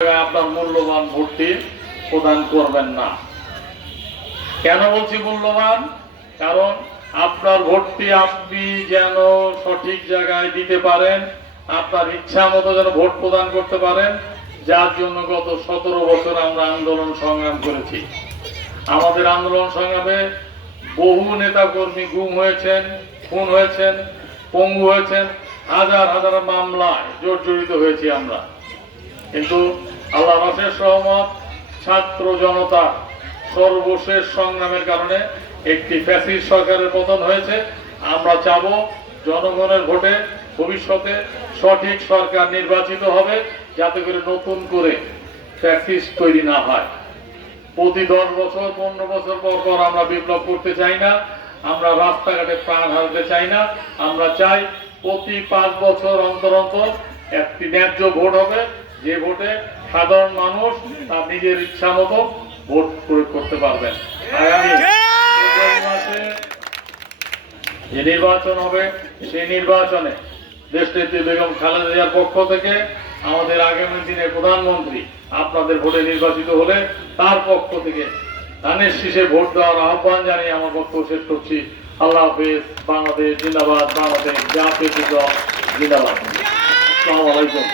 আপনার মূল্যবান ভোটটি প্রদান করবেন না। কেন বলছি মূল্যবান? কারণ আপনার ভোটটি আপনি যেন সঠিক জায়গায় দিতে পারেন, আপনার ইচ্ছা মতো যেন ভোট প্রদান করতে পারেন, যার জন্য গত 17 বছর আমরা আন্দোলন সংগ্রাম করেছি। আমাদের আন্দোলন সংগ্রামে বহু নেতাকর্মী গুম হয়েছেন, খুন হয়েছেন, পঙ্গু হয়েছেন, হাজার হাজার মামলায় জর্জরিত হয়েছি আমরা। কিন্তু আল্লাহর অশেষ রহমত, ছাত্র জনতা সর্বশেষ সংগ্রামের কারণে একটি ফ্যাসিস্ট সরকারের পতন হয়েছে। আমরা চাব জনগণের ভোটে ভবিষ্যতে সঠিক সরকার নির্বাচিত হবে, যাতে করে নতুন করে ফ্যাসিস্ট তৈরি না হয়। প্রতি 10 বছর 15 বছর পর পর আমরা বিপ্লব করতে চাই না, আমরা রাস্তাঘাটে প্রাণ হারাতে চাই না। আমরা চাই প্রতি 5 বছর অন্তর অন্তর একটি ন্যায্য ভোট হবে, যে ভোটে সাধারণ মানুষ তার নিজের ইচ্ছা মতো ভোট প্রয়োগ করতে পারবেন। আগামী মাসে যে নির্বাচন হবে, সেই নির্বাচনে দেশনেত্রী বেগম খালেদা জিয়ার পক্ষ থেকে আমাদের আগামী দিনে প্রধানমন্ত্রী আপনাদের ভোটে নির্বাচিত হলে তার পক্ষ থেকে ধানের শীষে ভোট দেওয়ার আহ্বান জানিয়ে আমার বক্তব্য শেষ করছি। আল্লাহ হাফেজ। বাংলাদেশ জিন্দাবাদ। বাংলাদেশ জাতীয় জিন্দাবাদ। আসসালামু আলাইকুম।